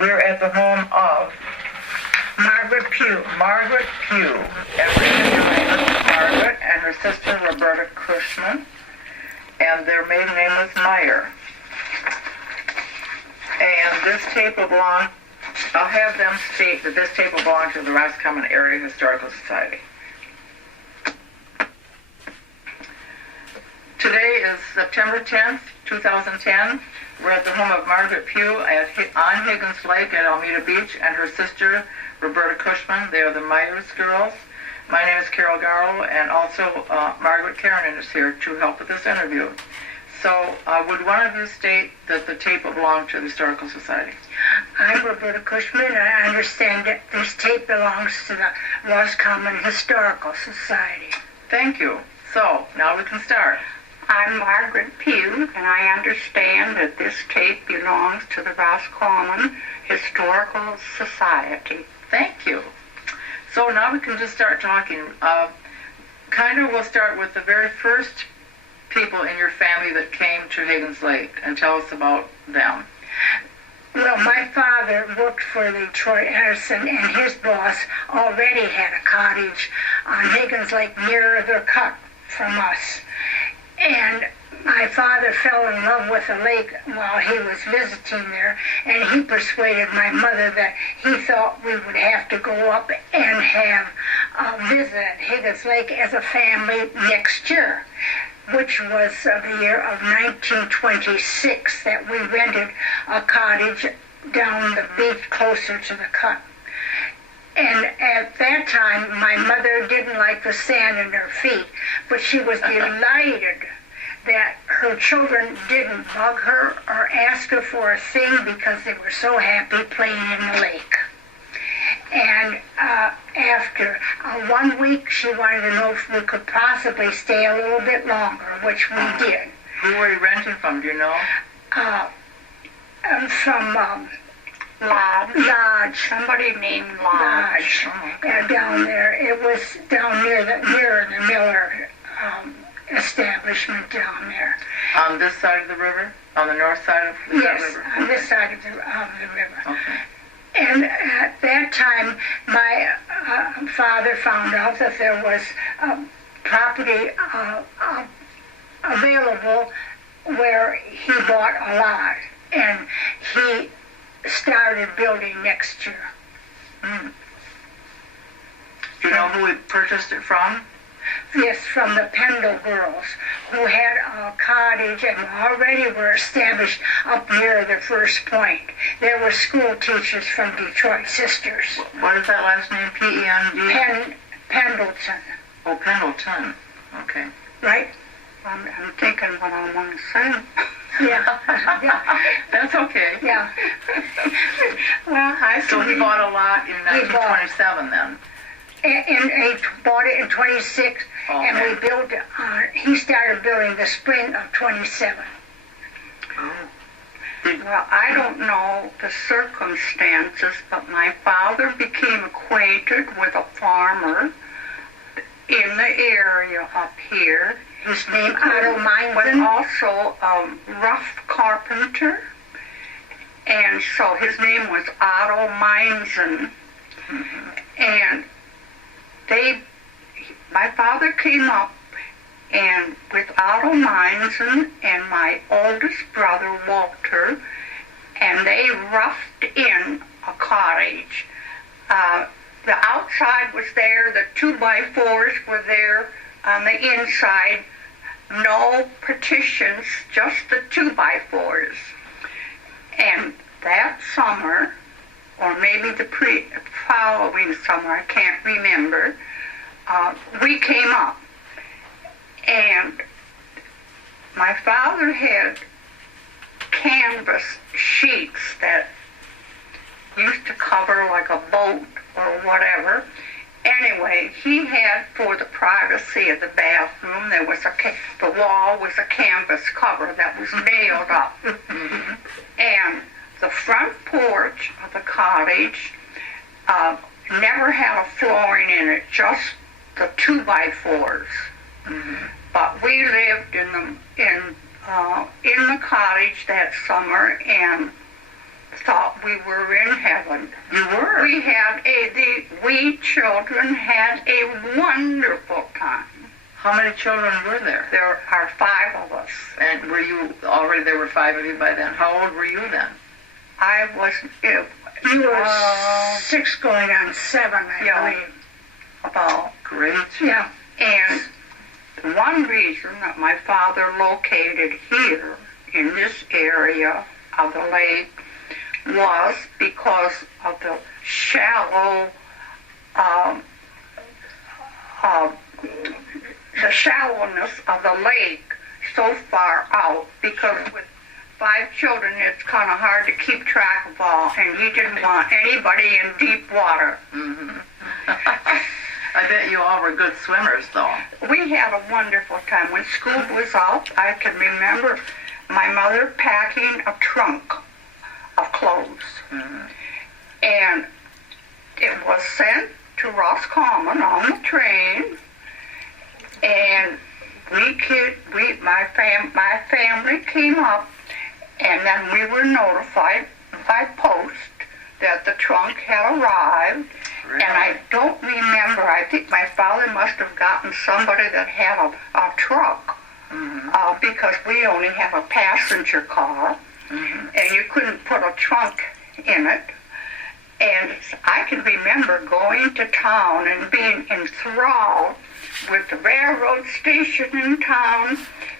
We're at the home of Margaret Pugh. Margaret Pugh, and Margaret and her sister Roberta Kushman, and their maiden name was Meyer. And this tape will belong, I'll have them state that this tape will belong to the Roscommon Area Historical Society. Today is September 10th, 2010. We're at the home of Margaret Pugh on Higgins Lake at Almeda Beach, and her sister, Roberta Kushman. They are the Myers girls. My name is Carol Garlow, and also Margaret Kiernan is here to help with this interview. So would one of you state that the tape will belong to the Historical Society? I'm Roberta Kushman, and I understand that this tape belongs to the Roscommon Historical Society. Thank you. So, now we can start. I'm Margaret Pugh, and I understand that this tape belongs to the Roscommon Historical Society. Thank you. So now we can just start talking. We'll start with the very first people in your family that came to Higgins Lake, and tell us about them. Well, my father worked for the Troy Edison, and his boss already had a cottage on Higgins Lake near the cut from us. And my father fell in love with the lake while he was visiting there, and he persuaded my mother that he thought we would have to go up and have a visit at Higgins Lake as a family next year, which was the year of 1926 that we rented a cottage down the beach closer to the cut. And at that time, my mother didn't like the sand in her feet, but she was delighted that her children didn't bug her or ask her for a thing because they were so happy playing in the lake. And after 1 week, she wanted to know if we could possibly stay a little bit longer, which we did. Who were you renting from, do you know? From Lodge. Somebody named Lodge. Down there. It was down near the Miller establishment down there. On this side of the river? On the north side of the river? Yes, on this side of the river. Okay. And at that time, my father found out that there was property available where he bought a lot, and he started building next year. Mm. Do you know who he purchased it from? Yes, from the Pendle girls, who had a cottage and already were established up near the First Point. They were school teachers from Detroit Sisters. What is that last name? P-E-N-D? Pendleton. Oh, Pendleton. Okay. Right? I'm thinking what I want to say. Yeah. That's okay. Yeah. Well, so he bought a lot in 1927 then? And he bought it in 26, and we built it he started building the spring of 27. Oh. Well, I don't know the circumstances, but my father became acquainted with a farmer in the area up here. His name Otto was Meinzen. also a rough carpenter, and so his name was Otto Meinzen. Mm-hmm. And my father came up and with Otto Meinzen and my oldest brother Walter, and they roughed in a cottage. The outside was there, the 2x4s were there on the inside, no partitions, just the 2x4s. And that summer, or maybe the following summer, I can't remember, we came up. And my father had canvas sheets that used to cover like a boat or whatever. Anyway, he had, for the privacy of the bathroom, there was the wall was a canvas cover that was nailed up. Mm-hmm. And the front porch of the cottage never had a flooring in it, just the 2x4s. Mm-hmm. But we lived in the cottage that summer, and thought we were in heaven. You were? We children had a wonderful time. How many children were there? There are 5 of us. And were you already, there were 5 of you by then? How old were you then? I was, You were 6 going on 7, I believe. About. Great. Yeah. And one reason that my father located here in this area of the lake was because of the shallowness of the lake so far out, because with 5 children it's kind of hard to keep track of all, and he didn't want anybody in deep water. Mm-hmm. I bet you all were good swimmers, though. We had a wonderful time. When school was out, I can remember my mother packing a trunk of clothes. Mm-hmm. And it was sent to Roscommon on the train, and my family came up, and then we were notified by post that the trunk had arrived. Really? And I don't remember, I think my father must have gotten somebody that had a truck, because we only have a passenger car, and you couldn't put a trunk in it. And I can remember going to town and being enthralled with the railroad station in town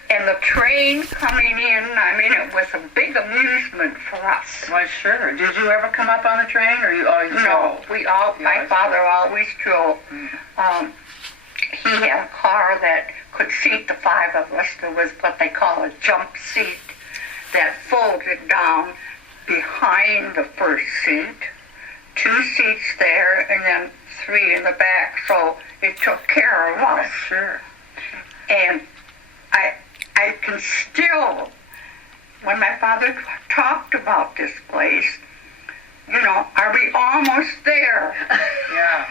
and the train coming in. I mean, it was a big amusement for us. Why, sure. Did you ever come up on the train, or you always No, drove? my father always drove. He had a car that could seat the 5 of us. There was what they call a jump seat that folded down behind the first seat. 2 seats there, and then 3 in the back, so it took care of us. Sure. And I can still, when my father talked about this place, are we almost there? Yeah.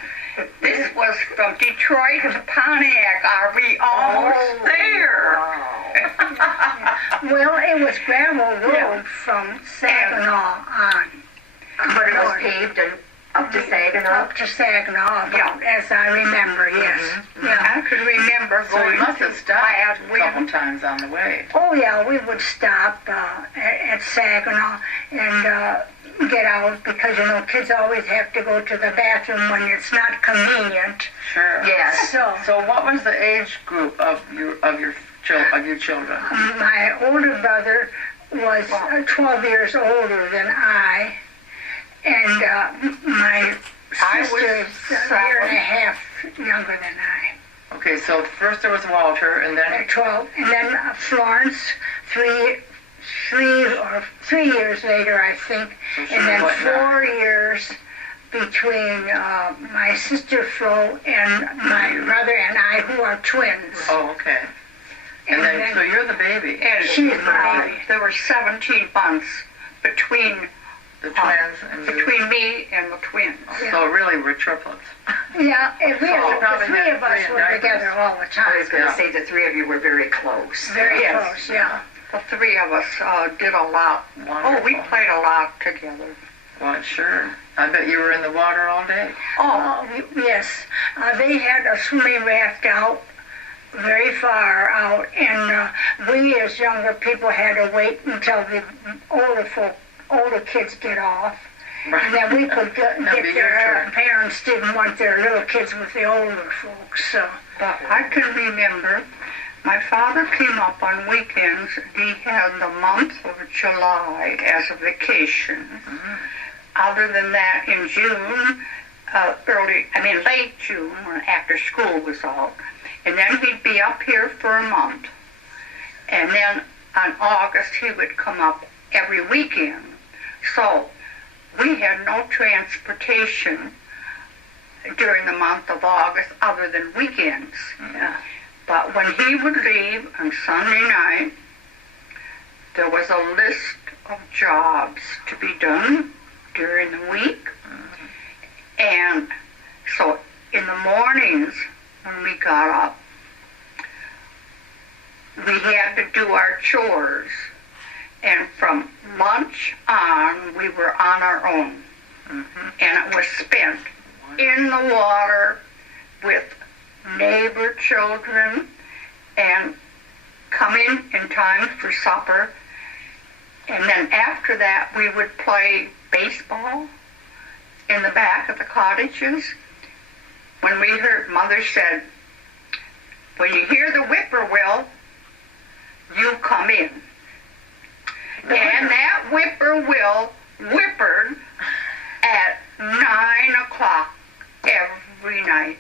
This was from Detroit to Pontiac. Are we almost there? Wow. Well, it was gravel road from Saginaw on. But it was paved and up to Saginaw? Up to Saginaw, as I remember, yes. I could remember So going you must have stopped to a couple times on the way. Oh, yeah, we would stop at Saginaw and get out because, kids always have to go to the bathroom when it's not convenient. Sure. Yes. So what was the age group of your children? my older brother was 12 years older than I, and my sister is a year and a half younger than I. Okay, so first there was Walter, and then 12, and then Florence, 3 years later, I think, So she and then was what, 4 years between my sister Flo and my brother and I, who are twins. oh, okay. And then so you're the baby. And She's the baby. there were 17 months between The twins and you. between me and the twins. So really we're triplets. Yeah, it really, you the probably 3 had of us 3 were diapers. together all the I time. was going to Yeah. say the 3 of you were very close. Very Yes. close, yeah. The 3 of us did a lot. Wonderful. Oh, we played a lot together. Well, sure. I bet you were in the water all day. Oh, yes. They had a swimming raft out very far out, and we as younger people had to wait until the older kids get off. And then we could get That'd be your their turn. parents didn't want their little kids with the older folks, so. But I can remember my father came up on weekends. He had the month of July as a vacation. Other than that, in June, late June, after school was out, and then he'd be up here for a month. And then on August, he would come up every weekend. So we had no transportation during the month of August other than weekends. Yeah. But when he would leave on Sunday night, there was a list of jobs to be done during the week. And so in the mornings when we got up, we had to do our chores. And from lunch on, we were on our own. Mm-hmm. And it was spent in the water with neighbor children and coming in time for supper. And then after that, we would play baseball in the back of the cottages. When we heard, Mother said, when you hear the whippoorwill, you come in. And that whippoorwill whippered at 9 o'clock every night.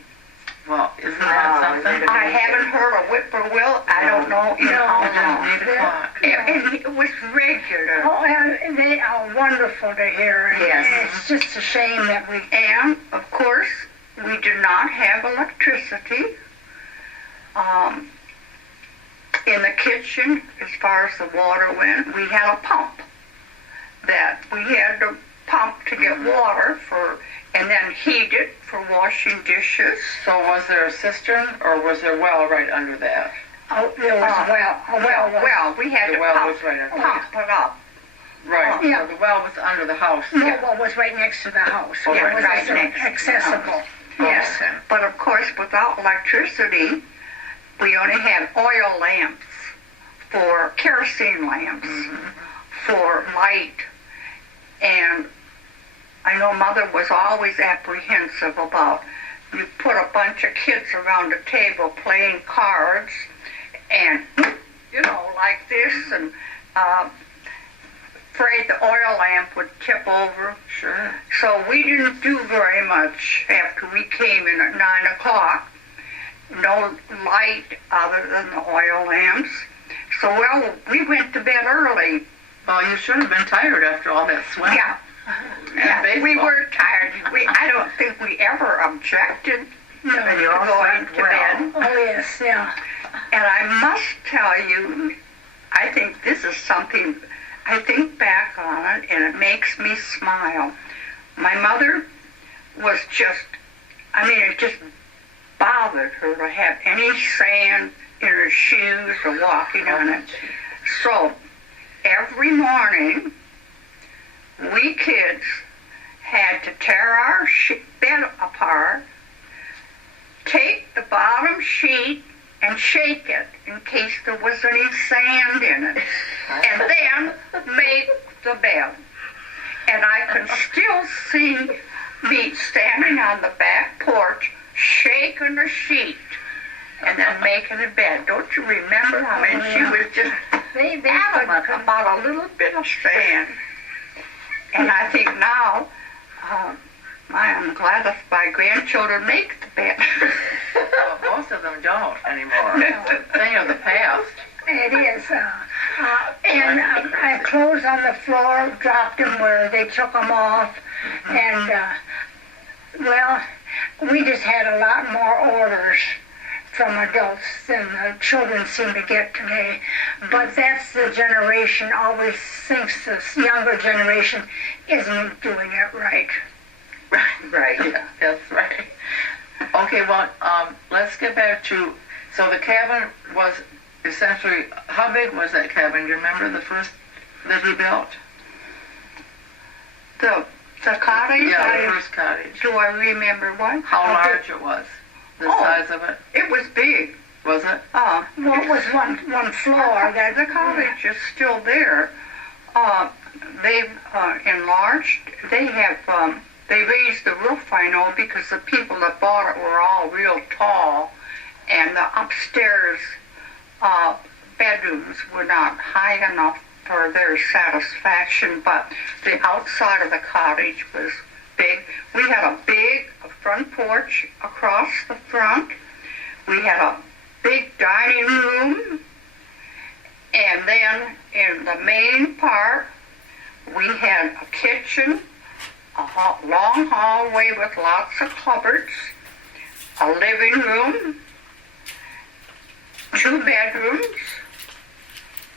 Well, isn't that something? I haven't heard a whippoorwill. I don't know in how long. 8 o'clock. And it was regular. Oh, and they are wonderful to hear. Yes. It's just a shame that we... And, of course, we did not have electricity. In the kitchen, as far as the water went, we had a pump that we had to pump to get water for, and then heat it for washing dishes. So was there a cistern or was there a well right under that? Oh, there was a well. Well, we had The to well pump, was right under pump it up. Right. Yeah. So the well was under the house. No, well, was right next to the house. Oh, It right was next to the accessible. Yes. Okay. But of course, without electricity, we only had oil lamps for kerosene lamps for light. And I know Mother was always apprehensive about, you put a bunch of kids around a table playing cards and, you know, like this, and afraid the oil lamp would tip over. Sure. So we didn't do very much after we came in at 9 o'clock. No light other than the oil lamps. So, well, we went to bed early. Well, you should have been tired after all that swimming. Yeah. And Yeah, we baseball. were tired. I don't think we ever objected No. to going to bed. Oh, yes, yeah. And I must tell you, I think this is something, I think back on it, and it makes me smile. My mother was just, it just bothered her to have any sand in her shoes or walking on it. So, every morning, we kids had to tear our bed apart, take the bottom sheet and shake it in case there was any sand in it, and then make the bed. And I can still see me standing on the back porch, shaking the sheet, and then making a bed. Don't you remember? She was just adamant about a little bit of sand. And I think now, I'm glad that my grandchildren make the bed. Well, most of them don't anymore. Thing of the past. It is. And I clothes on the floor, dropped them where they took them off. And, well, we just had a lot more orders from adults than the children seem to get today. But that's the generation always thinks this younger generation isn't doing it right. Right. Yeah, that's right. Okay, well, let's get back to, so the cabin was essentially, how big was that cabin? Do you remember the first that he built? The cottage? Yeah, the first cottage. Do I remember what? How large it was? The size of it? It was big. Was it? Well, it was one floor. The cottage is still there. They've enlarged. They have, they raised the roof, I know, because the people that bought it were all real tall, and the upstairs bedrooms were not high enough for their satisfaction, but the outside of the cottage was big. We had a big front porch across the front. We had a big dining room, and then in the main part, we had a kitchen, a long hallway with lots of cupboards, a living room, 2 bedrooms,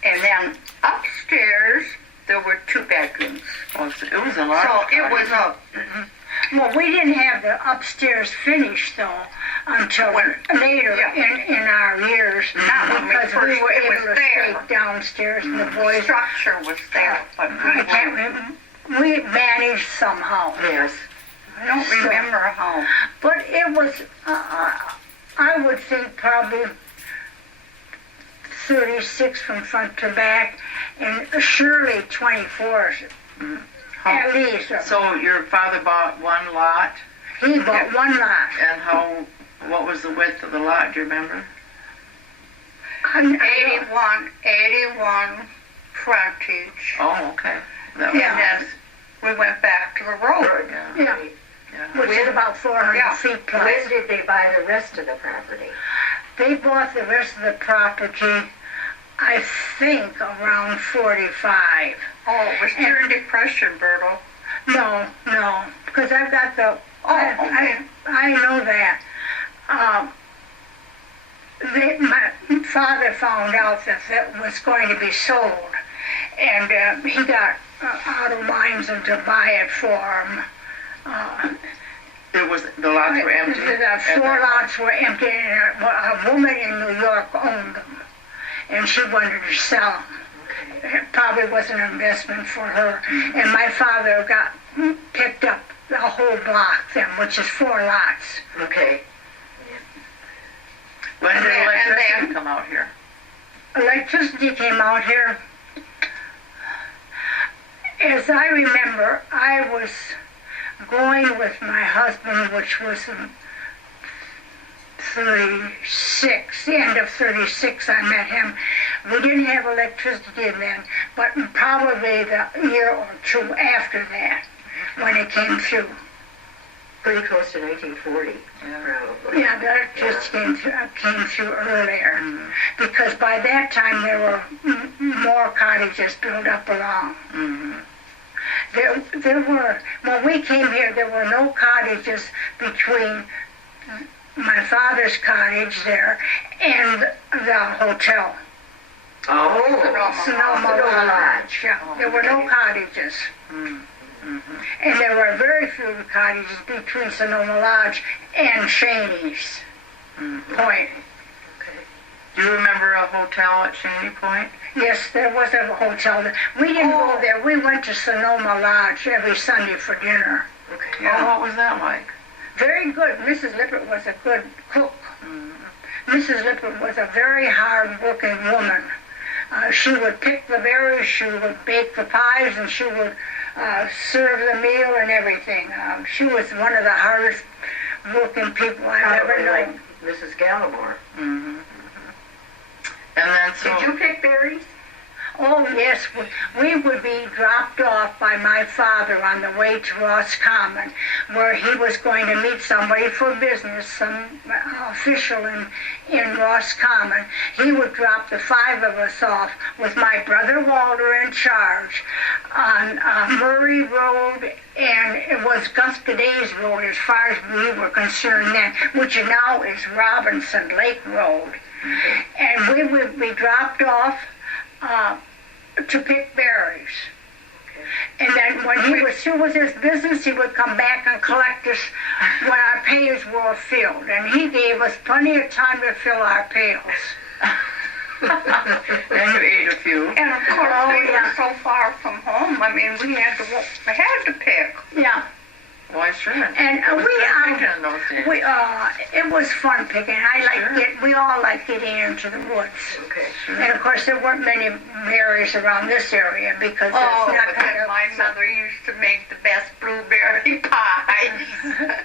and then upstairs there were 2 bedrooms. Well, it was a large So it was a... Well, we didn't have the upstairs finished, though, until later in our years. Not when we Because we were it able was to there. stay downstairs, and the The boys, structure was there, but I can't remember, we managed somehow. Yes. I don't remember how. But it was, I would think probably 36 from front to back, and surely 24 at least. So your father bought one lot, He bought one lot. and what was the width of the lot, do you remember? 81 frontage. Oh, okay. That And was, then we went back to the road. Yeah, yeah. which is about 400 Yeah. feet plus. When did they buy the rest of the property? They bought the rest of the property, I think, around 45. Oh, it was during Depression, Bertle. No, because I've got the, okay. I know that. My father found out that that was going to be sold, and he got Auto Mines to buy it for him. It was, the lots were empty? The 4 lots were empty, and a woman in New York owned them, and she wanted to sell them. It probably was an investment for her, and my father picked up the whole block then, which is 4 lots. Okay. When did And electricity then- come out here? Electricity came out here. As I remember, I was going with my husband, which was in 36, the end of 36 I met him. We didn't have electricity then, but probably the year or 2 after that, when it came through. Pretty close to 1940, probably. Yeah, the electricity came through earlier, because by that time there were more cottages built up along. There were, when we came here, there were no cottages between my father's cottage there and the hotel. Oh, Sonoma Lodge. Yeah, there were no cottages. And there were very few cottages between Sonoma Lodge and Shaney's Point. Do you remember a hotel at Shaney Point? Yes, there was a hotel there. We didn't go there. We went to Sonoma Lodge every Sunday for dinner. okay. Oh, what was that like? Very good. Mrs. Lippert was a good cook. Mrs. Lippert was a very hard-working woman. She would pick the berries, she would bake the pies, and she would serve the meal and everything. She was one of the hardest working people I've ever Probably known. like Mrs. Gallimore. And then so... Did you pick berries? Oh, yes, we would be dropped off by my father on the way to Roscommon, where he was going to meet somebody for business, some official in Roscommon. He would drop the 5 of us off with my brother Walter in charge on Murray Road, and it was Guskadays Road as far as we were concerned then, which now is Robinson Lake Road. And we would be dropped off to pick berries. And then when he was through with his business, he would come back and collect us when our pails were filled. And he gave us plenty of time to fill our pails. And you ate a few. And of course, we were so far from home. I mean, we had to pick. Yeah. Why, sure. And It was good picking in those days. it was fun picking. We all liked getting into the woods. Okay. And of course, there weren't many berries around this area because Oh, it's not but then my mother used to make the best blueberry pies.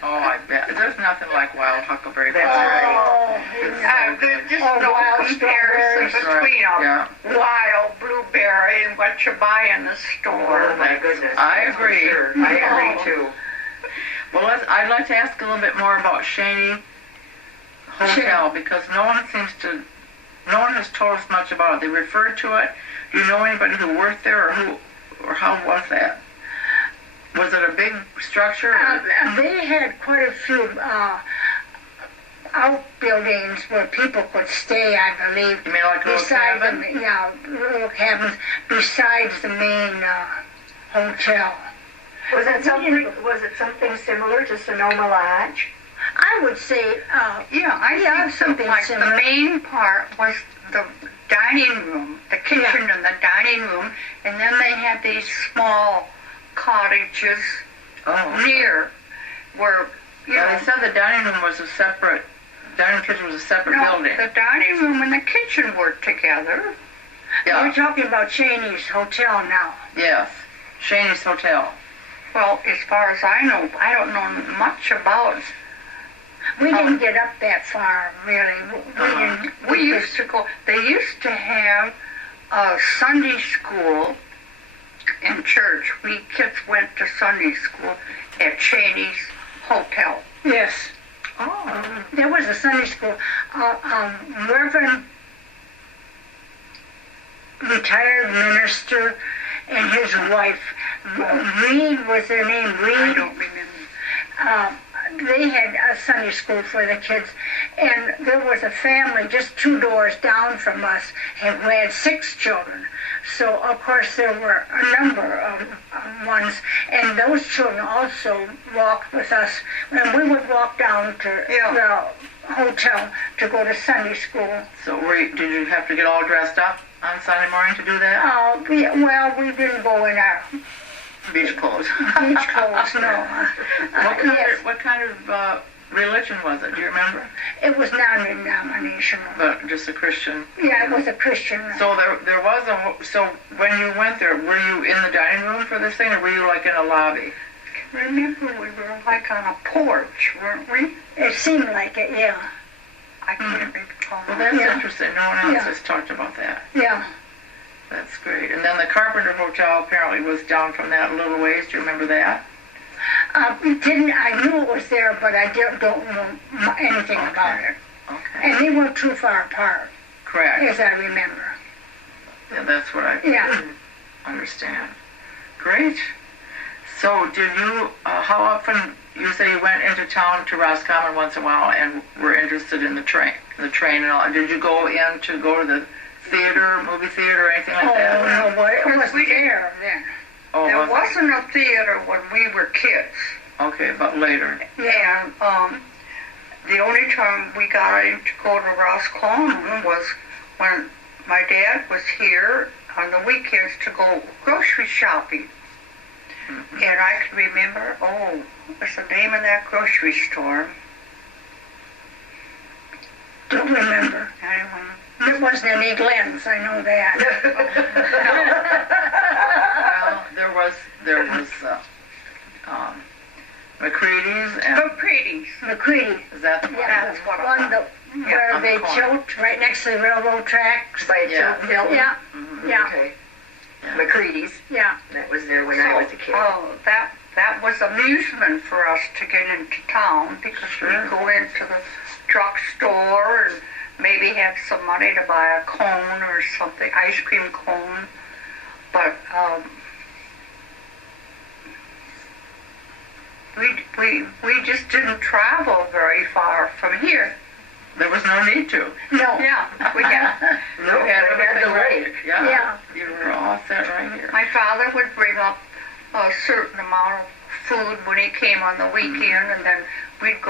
Oh, I bet. There's nothing like wild huckleberry pie. That's right. There's just Oh, no wild comparison strawberries. between a Yeah. wild blueberry and what you buy in the store. Oh my goodness. I that's for agree. Sure. I agree too. Well, I'd like to ask a little bit more about Shaney Hotel, because no one has told us much about it. They referred to it. Do you know anybody who worked there, or how was that? Was it a big structure? They had quite a few outbuildings where people could stay, I believe. You mean like a little Beside cabin? little cabins besides the main hotel. Was it something similar to Sonoma Lodge? I would say, I think so. something Like similar. the main part was the dining room, the kitchen and the dining room, and then they had these small cottages near where, They said the dining room was a separate, dining kitchen was a separate building. the dining room and the kitchen were together. We're talking about Cheney's Hotel now. Yes, Shaney's Hotel. Well, as far as I know, I don't know much about. We didn't get up that far, really. We used to go. They used to have a Sunday school in church. We kids went to Sunday school at Cheney's Hotel. Yes. Oh. There was a Sunday school. Reverend retired minister and his wife, Reed was their name, I Reed. don't remember. They had a Sunday school for the kids, and there was a family just 2 doors down from us who had 6 children. So, of course, there were a number of ones, and those children also walked with us, and we would walk down to the hotel to go to Sunday school. So did you have to get all dressed up on Sunday morning to do that? We didn't go in our Beach clothes. beach clothes, no. What kind of religion was it? Do you remember? It was non-denominational. But just a Christian. Yeah, it was a Christian. So there was so when you went there, were you in the dining room for this thing, or were you like in a lobby? Remember, we were like on a porch, weren't we? It seemed like it, yeah. I can't recall. Well, that's interesting. No one else has talked about that. Yeah. That's great. And then the Carpenter Hotel apparently was down from that a little ways. Do you remember that? I knew it was there, but I don't know anything about it. Okay. And they weren't too far apart, Correct. as I remember. Yeah, that's what I Yeah. understand. Great. So did you, how often, you say you went into town to Roscommon once in a while and were interested in the train and all. Did you go in to go to the theater, movie theater, or anything like that? No, but it was there then. Oh, There was it? wasn't a theater when we were kids. Okay, but later. And the only time we got in to go to Roscommon was when my dad was here on the weekends to go grocery shopping. Mm-hmm. And I can remember, what's the name of that grocery store? Don't remember. There wasn't any Glens, I know that. Well, there was McCready's and McCready's. is that the one? Yeah, That's what one I where on the they corner. choked right next to the railroad tracks. By Yeah. Joe Milton? Yeah, Mhm. yeah, Okay. Yeah. McCready's. yeah. That was there when I was a kid. That was amusement for us to get into town because Sure. we'd go into the drugstore and maybe have some money to buy a cone or something, ice cream cone. But we just didn't travel very far from here. There was no need to. No. Yeah, we got. No, We had we had everything the right. lake. Yeah. You were all set right here. My father would bring up a certain amount of food when he came on the weekend, and then he'd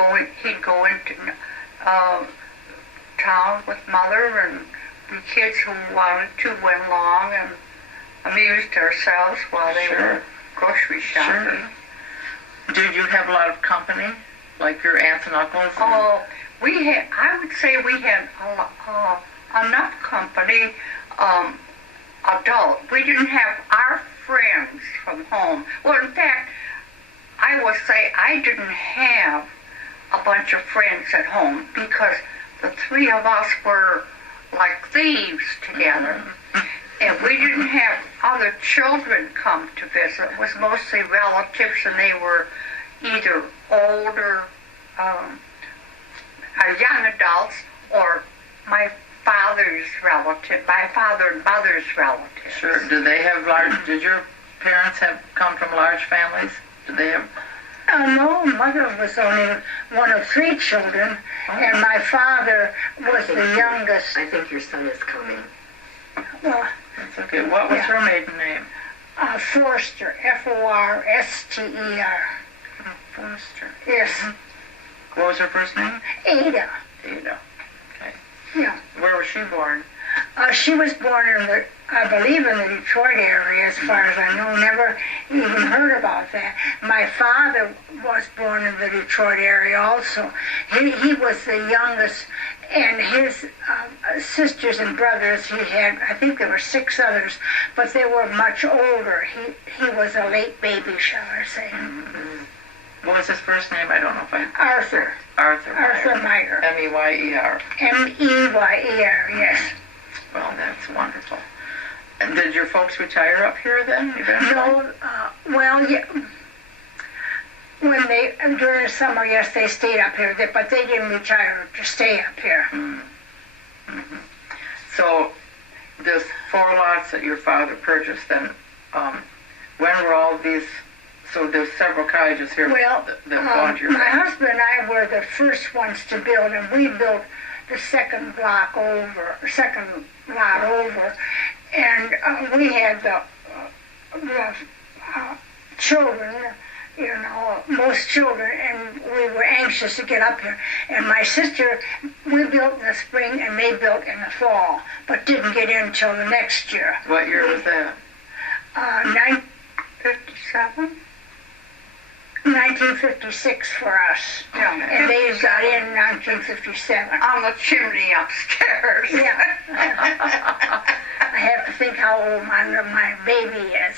go into town with Mother, and we kids who wanted to went along and amused ourselves while they were grocery shopping. Sure. Did you have a lot of company, like your aunts and uncles? I would say we had enough company, adult. We didn't have our friends from home. Well, in fact, I would say I didn't have a bunch of friends at home because the 3 of us were like thieves together. And we didn't have other children come to visit. It was mostly relatives, and they were either older, young adults, or my father and mother's relatives. Sure. Did your parents have come from large families? Did they have? No, Mother was only one of 3 children, and my father was the youngest. I think your son is coming. Well, That's okay. What was her maiden name? Forster, Forster. Forster. Yes. What was her first name? Ada. Ada. Okay. Yeah. Where was she born? She was born in the, I believe, in the Detroit area, as far as I know. Never even heard about that. My father was born in the Detroit area also. He was the youngest, and his sisters and brothers, he had, I think there were 6 others, but they were much older. He was a late baby, shall I say. What was his first name? I don't know if I... Arthur. Arthur Meyer. M-E-Y-E-R. M-E-Y-E-R, yes. Well, that's wonderful. And did your folks retire up here then? No, well, yeah, when they, during the summer, yes, they stayed up here, but they didn't retire to stay up here. Mm-hmm. So, there's 4 lots that your father purchased, then when were all these, so there's several cottages here Well, that belong to your my family. husband and I were the first ones to build, and we built the second lot over, and we had the children, you know, most children, and we were anxious to get up here. And my sister, we built in the spring, and they built in the fall, but didn't get in until the next year. What year was that? 1957? 1956 for us. Yeah. And they got in 1957. On the chimney upstairs. Yeah. I have to think how old my baby is.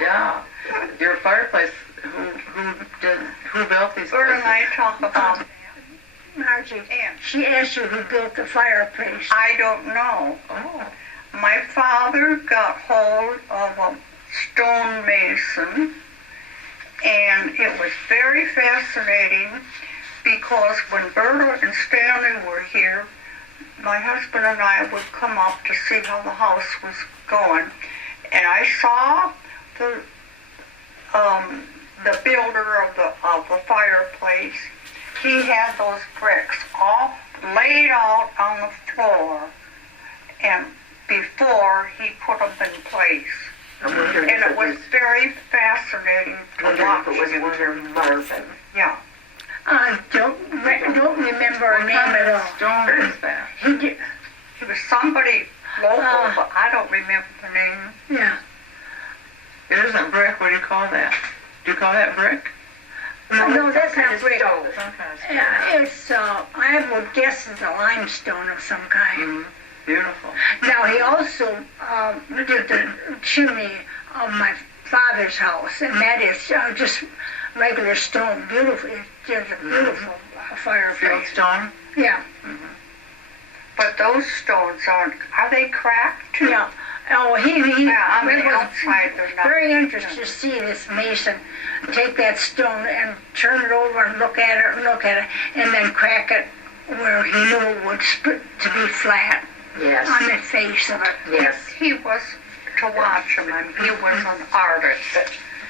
Yeah. Your fireplace, who built these Bert and places? I talk about that. Margie, she asked you who built the fireplace. I don't know. Oh. My father got hold of a stonemason, and it was very fascinating because when Berta and Stanley were here, my husband and I would come up to see how the house was going, and I saw the builder of the fireplace. He had those bricks all laid out on the floor, and before he put them in place. And it was very fascinating to watch. It was William Marvin. Yeah. I don't remember her name at all. Stone is that? He did, It was somebody local, but I don't remember the name. yeah. It isn't brick. What do you call that? Do you call that brick? No, that's not brick. stone. Some kind of stone. Yeah, it's, I would guess it's a limestone of some kind. Mhm. Beautiful. Now, he also did the chimney of my father's house, and that is just regular stone. Beautiful. It's just a beautiful fireplace. Fieldstone? Yeah. But those stones are they cracked? Yeah. Oh, he Yeah, on it the was outside they're not. very interesting to see this mason take that stone and turn it over and look at it, and then crack it where he knew it would split to be flat Yes. on the face of it. Yes. He was to watch him, and he was an artist.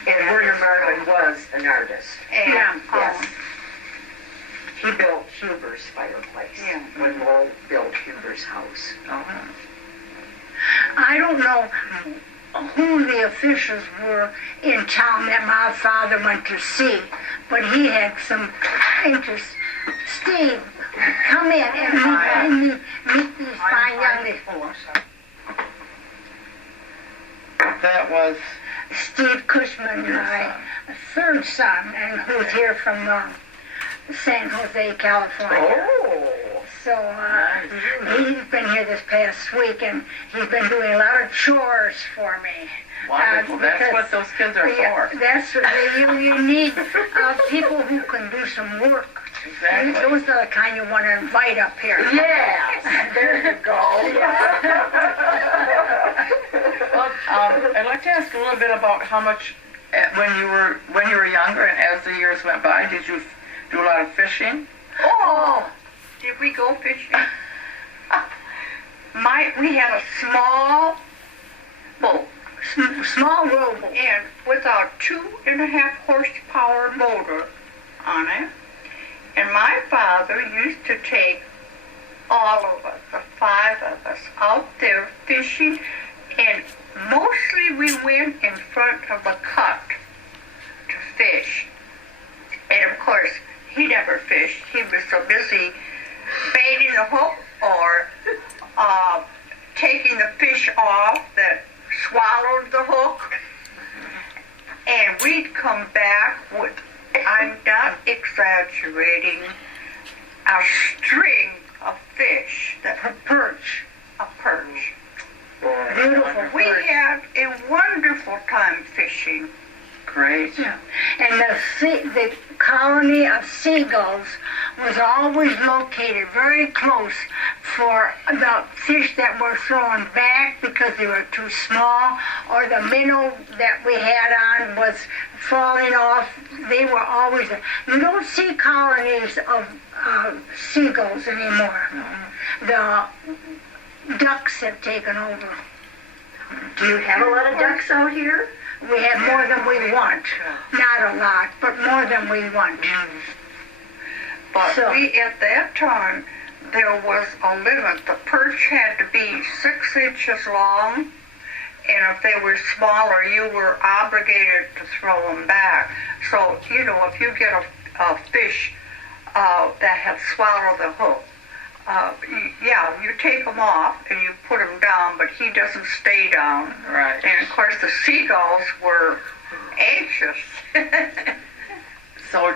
And William Marvin was an artist. And, Yeah. Yes. He built Huber's fireplace Yeah. when Lowell built Huber's house. Oh. I don't know who the officials were in town that my father went to see, but he had some interest. Steve, come in and meet these fine young ladies. That was Steve Kushman, my third son, and who's here from San Jose, California. Oh. So he's been here this past week, and he's been doing a lot of chores for me. wonderful. That's what those kids are Yeah, for. that's what you need people who can do some work. Exactly. Those are the kind you want to invite up here. Yes. There you go. Well, I'd like to ask a little bit about how much, when you were younger and as the years went by, did you do a lot of fishing? oh, did we go fishing? We had a small boat, Small rowboat. and with a 2.5 horsepower motor on it. And my father used to take all of us, the 5 of us, out there fishing, and mostly we went in front of a cut to fish. And of course, he never fished. He was so busy baiting the hook or taking the fish off that swallowed the hook. And we'd come back with, I'm not exaggerating, a string of fish. A perch. A perch. Beautiful We perch. had a wonderful time fishing. Great. Yeah. And the colony of seagulls was always located very close for the fish that were thrown back because they were too small, or the minnow that we had on was falling off. They were always, you don't see colonies of seagulls anymore. The ducks have taken over. Do you have a lot of ducks out here? We have more than we want. Not a lot, but more than we want. But So- at that time, there was a limit. The perch had to be 6 inches long, and if they were smaller, you were obligated to throw them back. So, if you get a fish that had swallowed the hook, you take him off and you put him down, but he doesn't stay down. Right. And of course, the seagulls were anxious. So,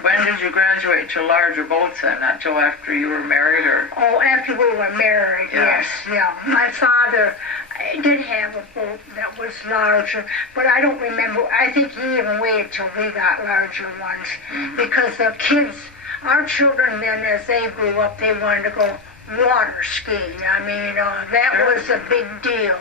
when did you graduate to larger boats then? Not till after you were married, or? Oh, after we were married, Yeah. yes, yeah. My father did have a boat that was larger, but I don't remember. I think he even waited till we got larger ones, because the kids, our children then, as they grew up, they wanted to go water skiing. I mean, that was a big deal.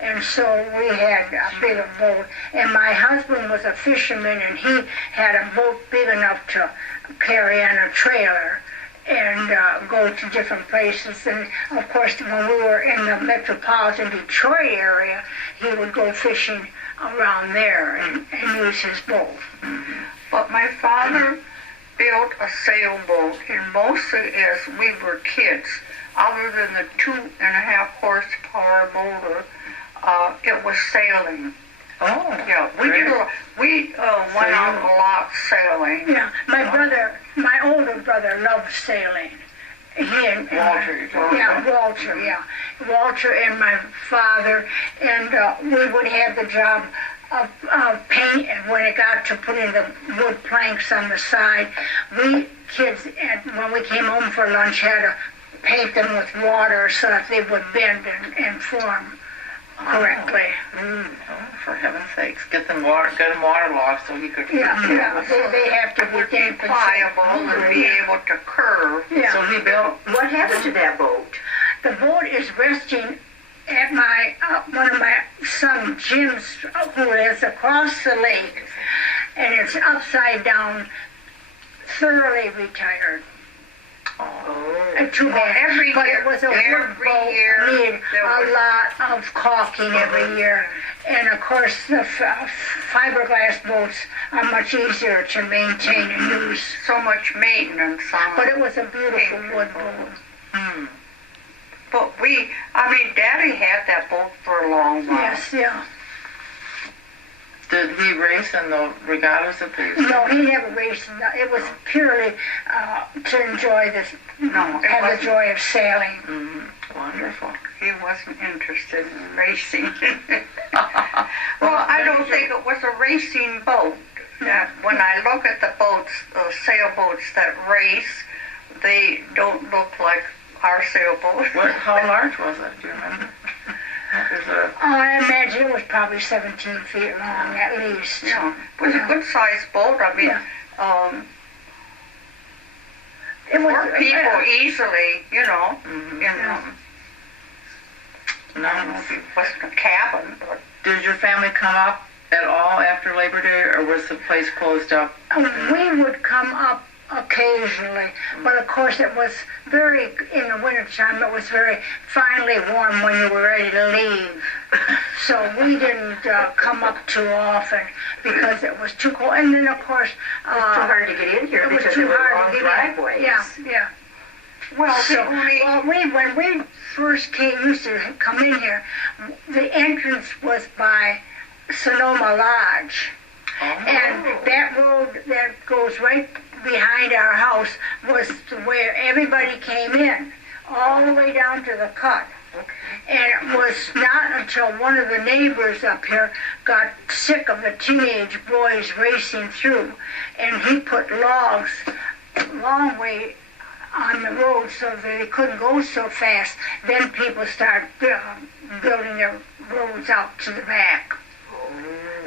And so we had a bigger boat. And my husband was a fisherman, and he had a boat big enough to carry on a trailer and go to different places. And, of course, when we were in the metropolitan Detroit area, he would go fishing around there and use his boat. But my father built a sailboat, and mostly as we were kids, other than the 2.5 horsepower motor, it was sailing. Oh, Yeah, we went out a lot sailing. Yeah, my older brother loved sailing. He and Walter, you're talking yeah, about. Walter, yeah, Walter and my father, and we would have the job of paint. And when it got to putting the wood planks on the side, we kids, when we came home for lunch, had to paint them with water so that they would bend and form correctly. Oh, for heaven's sakes, get them waterlogged so he could. Yeah, they have to be damp and Pliable and be able to curve. Yeah. So he built. What happened to that boat? The boat is resting at one of my son Jim's, who lives across the lake, and it's upside down, thoroughly retired. Too bad. Every But year- it was a wood every boat, year need there a was- lot of caulking every year. And of course the fiberglass boats are much easier to maintain and use. So much maintenance on But it. it was a beautiful wood boat. But Daddy had that boat for a long while. Yes, yeah. Did he race in the regattas that they used to? No, he never raced. It was purely to enjoy this, No, it have the wasn't. joy of sailing. Wonderful. He wasn't interested in racing. Well, I don't think it was a racing boat. When I look at the boats, sailboats that race, they don't look like our sailboat. How large was it? Do you remember? I imagine it was probably 17 feet long at least. Yeah, it was a good-sized boat. It was, 4 people easily, in it wasn't a cabin, but Did your family come up at all after Labor Day, or was the place closed up? we would come up occasionally, but of course it was in the wintertime, it was very finely warm when you were ready to leave. So we didn't come up too often because it was too cold. And then of course, It was too hard to get in here it was because too there were hard long to get in. driveways. Yeah. well, So, only when we first used to come in here, the entrance was by Sonoma Lodge. And that road that goes right behind our house was where everybody came in, all the way down to the cut. And it was not until one of the neighbors up here got sick of the teenage boys racing through, and he put logs a long way on the road so that they couldn't go so fast. Then people started building their roads out to the back.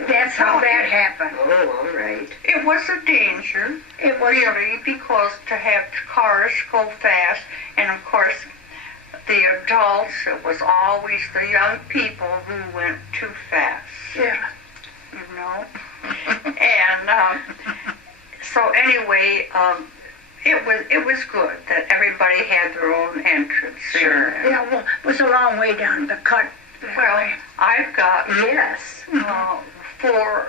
That's how that happened. Oh, all right. It was a danger, It was really, because to have cars go fast, and of course, the adults, it was always the young people who went too fast, yeah. you know. And so anyway, it was good that everybody had their own entrance. Sure. Yeah, well, it was a long way down the cut. Well, I've got Yes. 4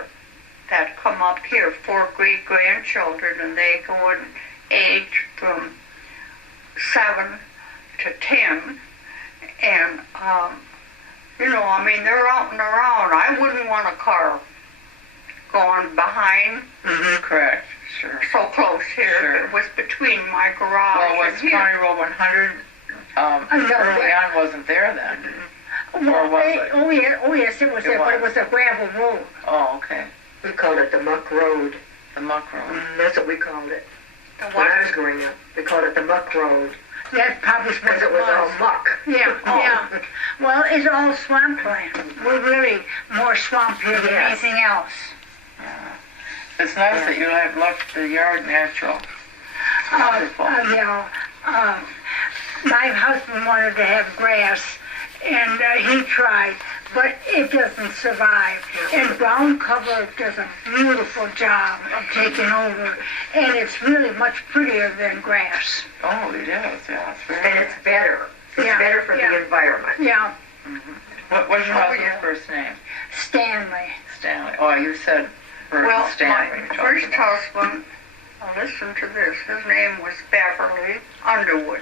that come up here, 4 great-grandchildren, and they go in age from 7 to 10, and you know, I mean, they're out and around. I wouldn't want a car going behind Correct. Sure. so close here. Sure. It was between my garage Well, was and here. County Road 100 early on wasn't there then? Well, Or was it? oh yes, it was It there, but it was. was a gravel road. Oh, okay. We called it the Muck Road. The Muck Road. That's what we called it. The When I what? was growing up, we called it the Muck Road That's probably what because it was all muck. Yeah, yeah. Well, it's all swampland. We're really more swamp here than Yes. anything else. It's nice that you have left the yard natural. Wonderful. My husband wanted to have grass, and he tried, but it doesn't survive. And brown cover does a beautiful job of taking over, and it's really much prettier than grass. Oh, it is. Yeah, it's very And it's better. It's Yeah, better for yeah. the environment. Yeah, What was your Oh, husband's yeah. first name? Stanley. Stanley. Oh, you said Well, Stanley. my first husband, listen to this, his name was Beverly Underwood.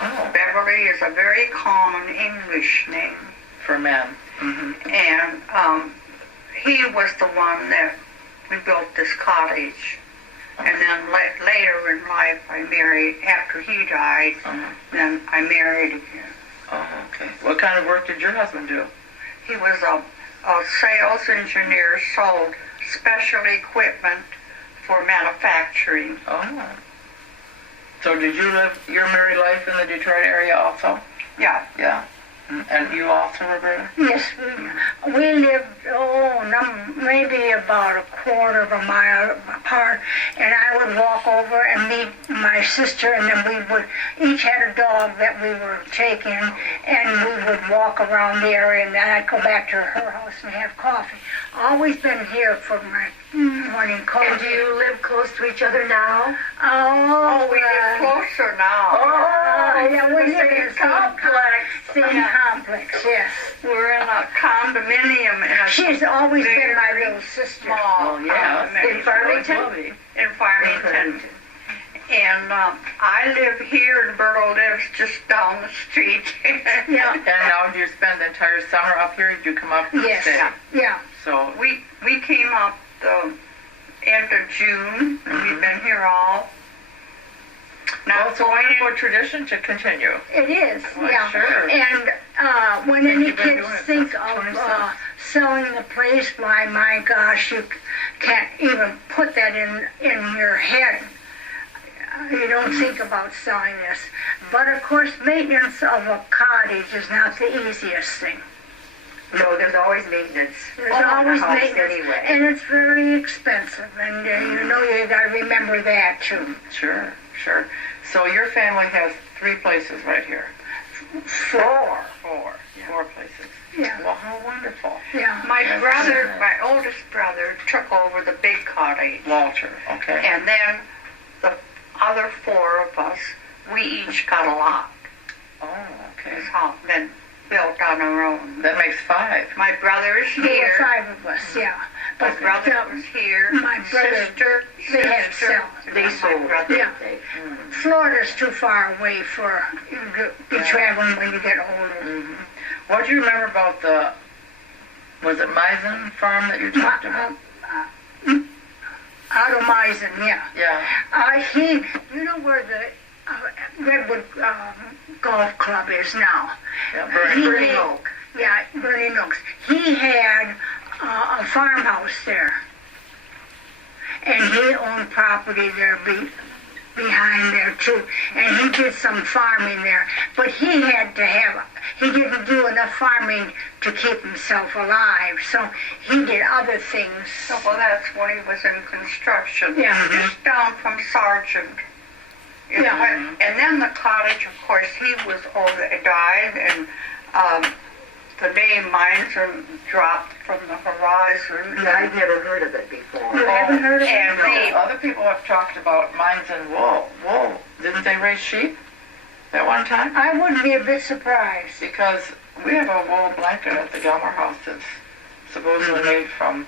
Oh, Beverly is a very common English name. for men. Mm-hmm. And he was the one that we built this cottage. And then later in life, I married, after he died, then I married again. Oh, okay. What kind of work did your husband do? He was a sales engineer, sold special equipment for manufacturing. Oh. So did you live your married life in the Detroit area also? Yeah. Yeah. And you also, Roberta? Yes, we lived, maybe about a quarter of a mile apart, and I would walk over and meet my sister, and then we would, each had a dog that we were taking, and we would walk around the area, and then I'd go back to her house and have coffee. Always been here for my morning coffee. And do you live close to each other now? Oh, we live closer now. Yeah, we live in the same complex. Same complex, yes. We're in a condominium in a She's always been my very little sister. small yeah. condominium In Farmington? in Farmington. And I live here, and Berto lives just down the street. Yeah. And now do you spend the entire summer up here? Did you come up and Yes, stay? yeah. So, We came up the end of June, and we've been here all. well, it's a wonderful tradition to continue. It is, Well, yeah. sure. And when And any you've been kids doing it think since of 27. selling the place, why, my gosh, you can't even put that in your head. You don't think about selling this. But of course, maintenance of a cottage is not the easiest thing. No, there's always maintenance. There's on the always house maintenance, anyway. and it's very expensive, and you got to remember that too. Sure, sure. So your family has 3 places right here. 4. Four places. Yeah. Well, how wonderful. Yeah. My oldest brother took over the big cottage. Walter, okay. And then the other 4 of us, we each got a lot. Oh, okay. It's all been built on our own. That makes 5. My brother is There were here. 5 of us, yeah. My But brother was here. my brother, they had to sell. They my sold. brother. Yeah. Florida's too far away for you to be traveling when you get older. What do you remember about was it Misen farm that you talked about? Otto Meisen, yeah. Yeah. You know where the Redwood Golf Club is now? Yeah, Burning Oak. Yeah, Burning Oaks. He had a farmhouse there. And he owned property there behind there too. And he did some farming there. But he didn't do enough farming to keep himself alive. So he did other things. So, well, that's when he was in construction. Yeah. Just down from Sargent. Yeah. And then the cottage, of course, he was died, and the name Meinzen dropped from the horizon. Yeah, I've never heard of it before. You haven't heard of it? And No, other people have talked about mines and wool. Wool. Didn't they raise sheep at one time? I wouldn't be a bit surprised. Because we have a wool blanket at the Gilmer house that's supposedly made from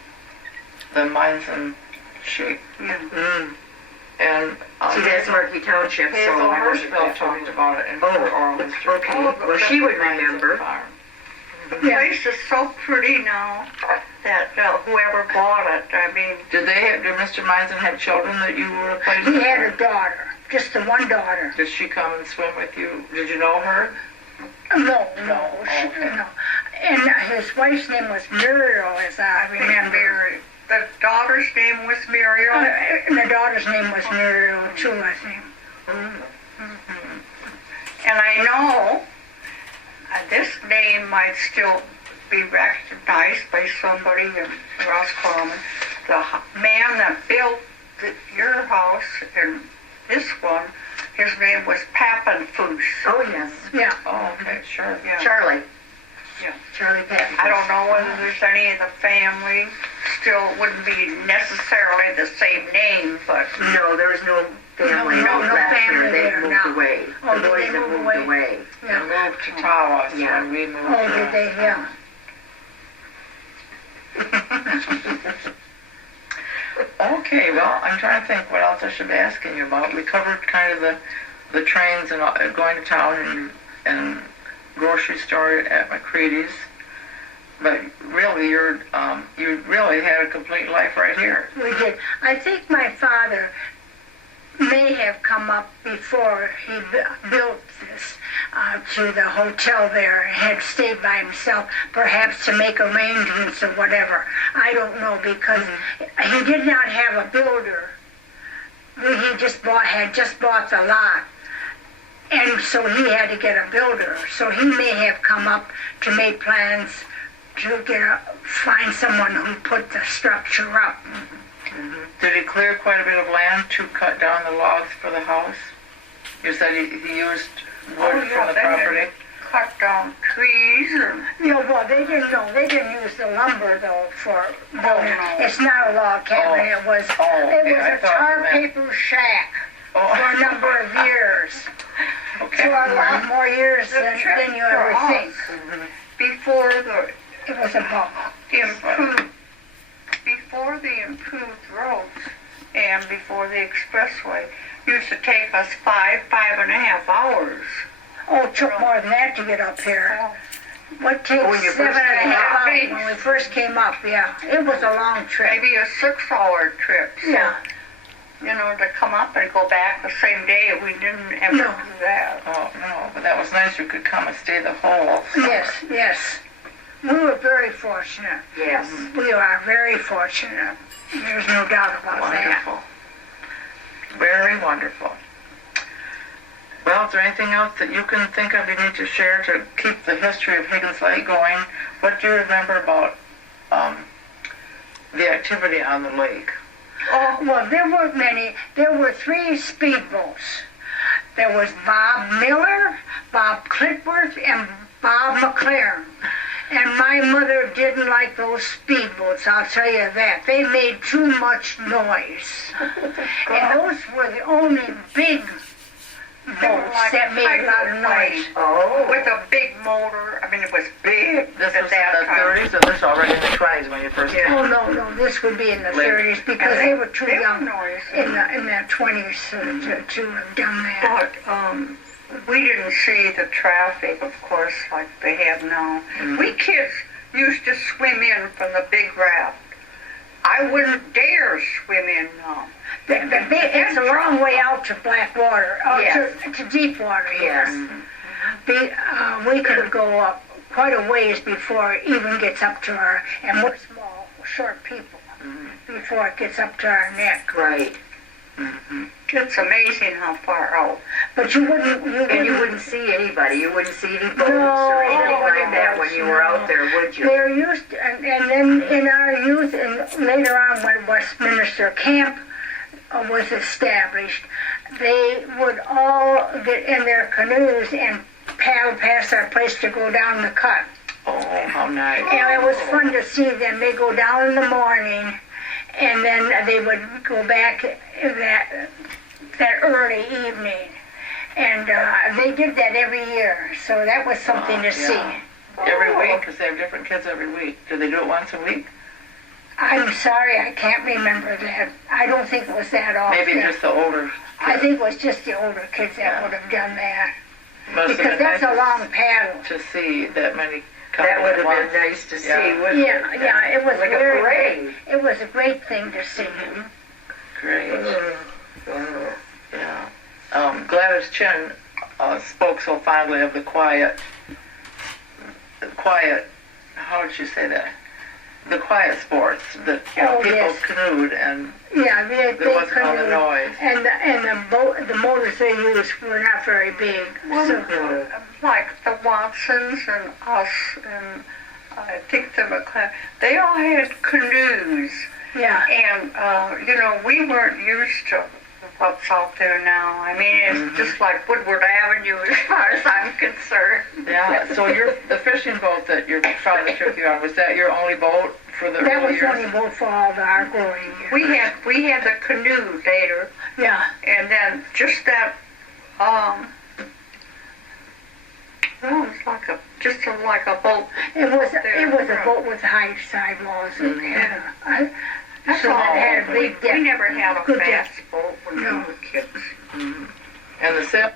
the mines and sheep. Mm. And See, that's Markey Township, so Hazel I was Hirschfeld talked about it in her oral history. okay. Well, she would remember. the place is so pretty now that whoever bought it, I mean... Did Mr. Meinzen have children that you were acquainted with? He had a daughter, just the one daughter. Did she come and swim with you? Did you know her? No. Okay. No. And his wife's name was Muriel, as I remember. The daughter's name was Muriel. And the daughter's name was Muriel, too, I think. Mm-hmm. And I know this name might still be recognized by somebody in Roscommon. The man that built your house and this one, his name was Pappenfuss. Oh, yes. Yeah. Oh, okay, sure. Yeah. Charlie. Yeah. Charlie Patton. I don't know whether there's any in the family. Still wouldn't be necessarily the same name, but... No, there was no family. No left family here. They there, moved no. away. Oh, The did boys they have move moved away? away. We Yeah. moved to Tawas Yeah. when we moved Oh, did they? Yeah. Okay, well, I'm trying to think what else I should be asking you about. We covered kind of the trains and going to town and grocery store at McCready's. But really, you really had a complete life right here. We did. I think my father may have come up before he built this to the hotel there, had stayed by himself, perhaps to make arrangements or whatever. I don't know, because he did not have a builder. He had just bought the lot. And so he had to get a builder. So he may have come up to make plans to find someone who put the structure up. Did he clear quite a bit of land to cut down the logs for the house? You said he used wood from the property? Cut down trees and... Yeah, well, they didn't use the lumber, though, for building. no. It's not a log cabin. It was I a thought tar you meant- paper shack Oh. for a number of years. Okay. For a lot more years The than trick you for ever us, think. Before the It was a bump. improved roads and before the expressway, used to take us 5.5 hours. Oh, it took more than that to get up here. What takes When you first 7.5 came up. hours when we first came up, yeah. It was a long trip. Maybe a 6-hour trip. So, Yeah. you know, to come up and go back the same day, we didn't ever No. do that. Oh, no, but that was nice. You could come and stay the whole summer. Yes. We were very fortunate. Yes. We are very fortunate. There's no doubt about that. Wonderful. Very wonderful. Well, is there anything else that you can think of you need to share to keep the history of Higgins Lake going? What do you remember about the activity on the lake? Oh, well, there weren't many. There were 3 speedboats. There was Bob Miller, Bob Clintworth, and Bob McLaren. And my mother didn't like those speedboats, I'll tell you that. They made too much noise. And those were the only big boats that made a lot of noise. Oh. With a big motor. I mean, it was big This at was that the time. 30s, or this already in the 20s when you first came? Oh, no, this would be in the Later. 30s because they were too They were young noisy. in the 20s to have done that. But we didn't see the traffic, of course, like they have now. We kids used to swim in from the big raft. I wouldn't dare swim in It's a long way out to black water, Yes. to deep water, yes. Yes. We could go up quite a ways before it even gets up to our, and we're small, short people, before it gets up to our neck. Right. It's amazing how far out. But you And you wouldn't see anybody. You wouldn't see any boats No, or anything like no that when you were out there, would you? They're used to, and then in our youth, and later on when Westminster Camp was established, they would all get in their canoes and paddle past our place to go down the cut. Oh, how nice. And it was fun to see them. They go down in the morning, and then they would go back that early evening. And they did that every year, so that was something to see. Every week, because they have different kids every week. Do they do it once a week? I'm sorry, I can't remember that. I don't think it was that often. Maybe just the older kids. I think it was just the older kids that would have done that. Must have Because been that's nice a long paddle. to see that many come That would at have once. been nice to see, Yeah. wouldn't it? Yeah, it was Like a very. parade. It was a great thing to see. Great. Wow. Yeah. Gladys Chin spoke so fondly of the quiet, how did you say that? The quiet sports that people Yes. canoed and Yeah, they there wasn't all the canoed. noise. And the motors they used were not very big. So, Like the Watsons and us and I think the McLeod, they all had canoes. yeah. And, we weren't used to what's out there now. I mean, it's just like Woodward Avenue as far as I'm concerned. Yeah, so the fishing boat that your father took you on, was that your only boat for the That early was years? only boat for all our growing years. We had the canoe later, Yeah. and then just that, it's like a boat. It was a boat with high sidewalls. That's So all. that had a big We deck. never had a Good fast boat when we No. were kids. And the sail